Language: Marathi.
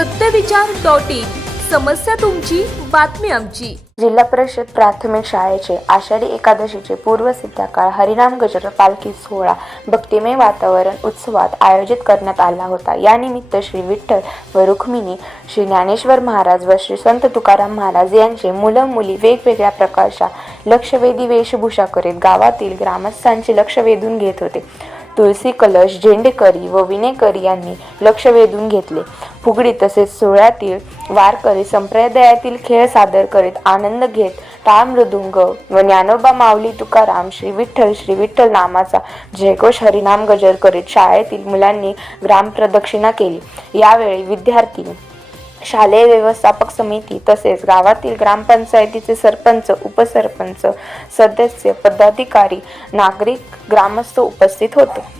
सत्यविचार डॉट इन. समस्या तुमची बातमी आमची. जिल्हा परिषद प्राथमिक शाळेचे आषाढी एकादशीचे पूर्व संध्याकाळ हरिनाम गजर पालखी सोहळा भक्तिमय वातावरण उत्सवात आयोजित करण्यात आला होता. यानिमित्त श्री विठ्ठल व रुक्मिणी श्री ज्ञानेश्वर महाराज व श्री संत तुकाराम महाराज यांचे मुलं मुली वेगवेगळ्या प्रकारच्या लक्षवेधी वेशभूषा करीत गावातील ग्रामस्थांचे लक्ष वेधून घेत होते. तुळसी कलश झेंडेकरी व विनेकरी यांनी लक्ष वेधून घेतले. फुगडी तसेच सोहळ्यातील वारकरी संप्रदायातील खेळ सादर करीत आनंद घेत टाळ मृदुंग व ज्ञानोबा माऊली तुकाराम श्री विठ्ठल श्री विठ्ठल नामाचा जयघोष हरिनाम गजर करीत शाळेतील मुलांनी ग्रामप्रदक्षिणा केली. यावेळी विद्यार्थी शालेय व्यवस्थापक समिती तसेच गावातील ग्रामपंचायतीचे सरपंच उपसरपंच सदस्य पदाधिकारी नागरिक ग्रामस्थ उपस्थित होते.